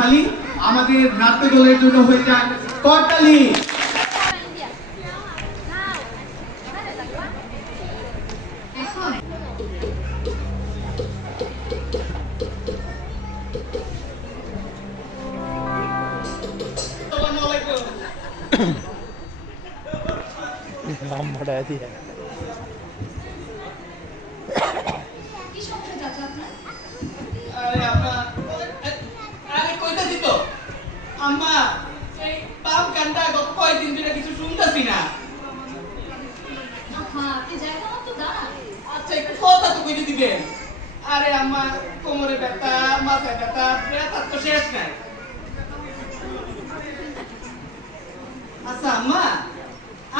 খালি আমাদের নাট্য দলের জন্য হয়ে যান করতালি এখন লম্বাটা দিয়ে। কি সমস্যা চাচা আপনার? আরে আম্মা এই বাপ গানটা গত কয়েকদিন ধরে কিছু শুনতাছি না। আচ্ছা একটু কথা তো কইতে দিবেন আরে আম্মা কোমরে ব্যথা মাথায় ব্যথা ব্যথা তো শেষ নাই। আচ্ছা আম্মা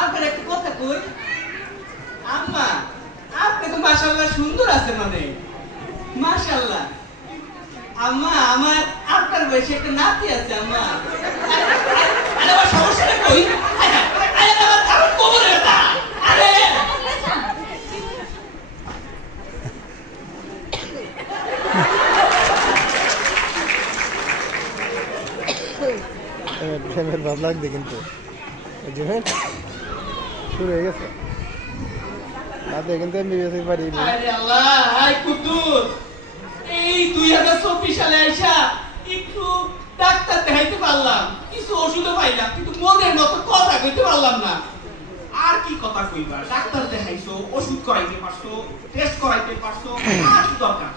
আপনার একটা কথা কই। আম্মা আপনি তো মাশাআল্লাহ সুন্দর আছেন অনেক। মাশাআল্লাহ। আম্মা আমার আপনার বয়সে একটা নাতি আছে আম্মা। আরে, আমার সমস্যাটা কই? আরে, আরে, আমার আমার কোমরে ব্যথা। আরে। প্রেমের ভাব লাগবে কিন্তু। শুরু হয়ে গেছে। রাতে কিন্তু এমনি বেশি পারি আল্লাহ হাই কুদ্দুস এই দুই হাজার চব্বিশ আইসা একটু ডাক্তার দেখাইতে পারলাম। কিছু ওষুধও পাইলাম, কিন্তু মনের মতো কথা কইতে পারলাম না। আর কি কথা কইবা? ডাক্তার দেখাইছো, ওষুধ করাইতে পারছ টেস্ট করাইতে পারছ, আর কি দরকার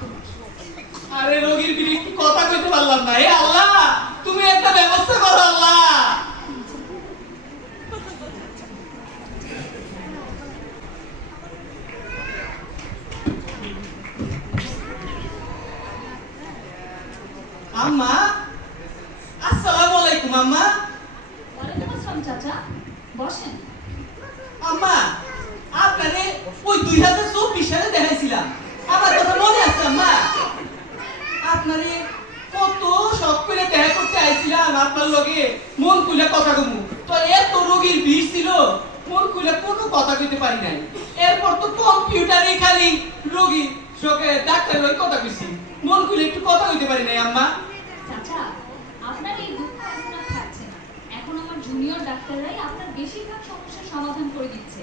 আরে রোগীর বিরুদ্ধে কথা কইতে পারলাম না। হে আল্লাহ, তুমি একটা ব্যবস্থা করো আল্লাহ। আম্মা আসসালামু আলাইকুম আম্মা ওয়ালাইকুম আসসালাম চাচা বসেন আম্মা আপনারে ওই দুই হাজার চব্বিশ সালে দেখাইছিলাম। আমার কথা মনে আছে আম্মা আপনারে কত শখ করে দেখা করতে আইছিলাম আপনার লগে। মন খুলে কথা কমু। তো এত রোগীর ভিড় ছিল মন খুলে কোনো কথা কইতে পারি নাই। এরপর তো কম্পিউটারে খালি রোগী শোকে ডাক্তার ওই কথা কইছি। মন খুলে একটু কথা কইতে পারি নাই আম্মা ডাক্তাররাই আপনার বেশিরভাগ সমস্যার সমাধান করে দিচ্ছে।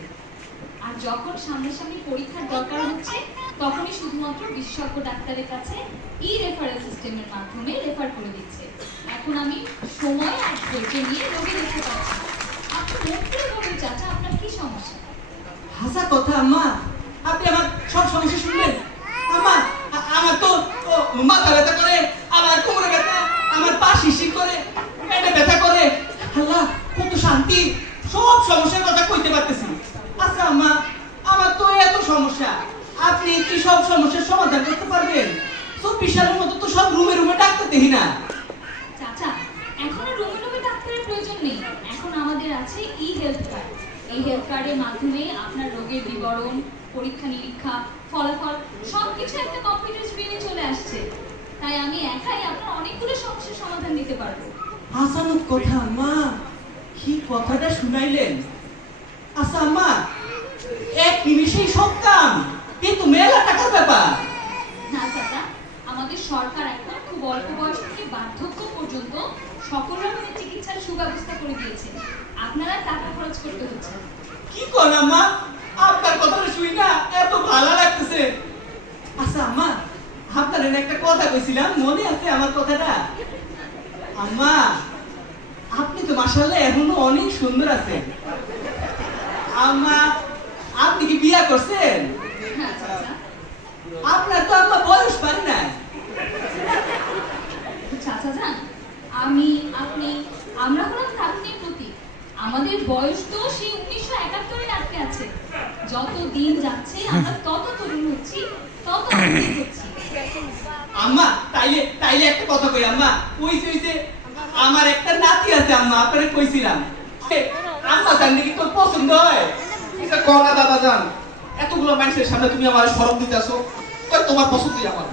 আর যখন সামনাসামনি পরীক্ষার দরকার হচ্ছে, তখনই শুধুমাত্র বিশেষজ্ঞ ডাক্তারের কাছে ই রেফারেল সিস্টেমের মাধ্যমে রেফার করে দিচ্ছে। এখন আমি সময় আর ধৈর্য নিয়ে রোগী দেখতে পাচ্ছি আপনি মুখ করে বলুন চাচা আপনার কি সমস্যা? হাসা কথা আম্মা আপনি আমার সব সমস্যা শুনবেন আম্মা আ- আমার তো ও, মাথা ব্যথা করে আমার কোমরে ব্যথা আমার পা শিরশির করে পেটে ব্যথা করে আল্লাহ কত শান্তি সব সমস্যার কথা কইতে পারতেছি। আচ্ছা আম্মা আমার তো এত সমস্যা। আপনি কি সব সমস্যার সমাধান করতে পারবেন? চব্বিশ সালের মতো তো সব রুমে রুমে ডাক্তার দেখি না। চাচা এখন আর রুমে রুমে ডাক্তারের প্রয়োজন নেই। এখন আমাদের আছে ই হেলথ কার্ড এই হেলথ কার্ডের মাধ্যমে আপনার রোগের বিবরণ পরীক্ষা নিরীক্ষা ফলাফল সবকিছু একটা কম্পিউটার স্ক্রিনে চলে আসছে। তাই আমি একাই আপনার অনেকগুলো সমস্যার সমাধান দিতে পারব। হাসানুর কথা আম্মা। কি কথাটা শুনাইলেন? আচ্ছা আম্মা এক নিমিষেই সব কাম কিন্তু মেলা টাকার ব্যাপার। না চাচা আমাদের সরকার এখন খুব অল্প বয়স থেকে বার্ধক্য পর্যন্ত সকল রকমের চিকিৎসার সুব্যবস্থা করে দিয়েছে। আপনারা টাকা খরচ করতে হচ্ছে। কি কোন আম্মা? আপনার কথাটা শুই না এত ভালো লাগতেছে। আচ্ছা আম্মা আপনার একটা কথা কইছিলাম মনে আছে আমার কথাটা? আম্মা আপনি তো মাসাল্লাহ এখনও অনেক সুন্দর আছেন। আম্মা আপনি কি বিয়া করছেন? হ্যাঁ আপনার তো আম্মা বয়স পারে না চাচা যান। আমি আপনি আমরা হলাম তারুণ্যের প্রতীক আমাদের বয়স তো সেই উনিশশো একাত্তরে আটকে আছে। যত দিন যাচ্ছে আমরা তত তরুণ হচ্ছি তত হচ্ছি। আম্মা তাইলে তাইলে একটা কথা কই আম্মা। ওই যে আমার একটা নাতি আছে, আম্মা, আপনারে কইছিলাম। আম্মা জান কি তোর পছন্দ হয়। এটা কলা দাদা জান। এতগুলো মানুষের সামনে তুমি আমার সরব দিতে আসো তোমার পছন্দই আমার।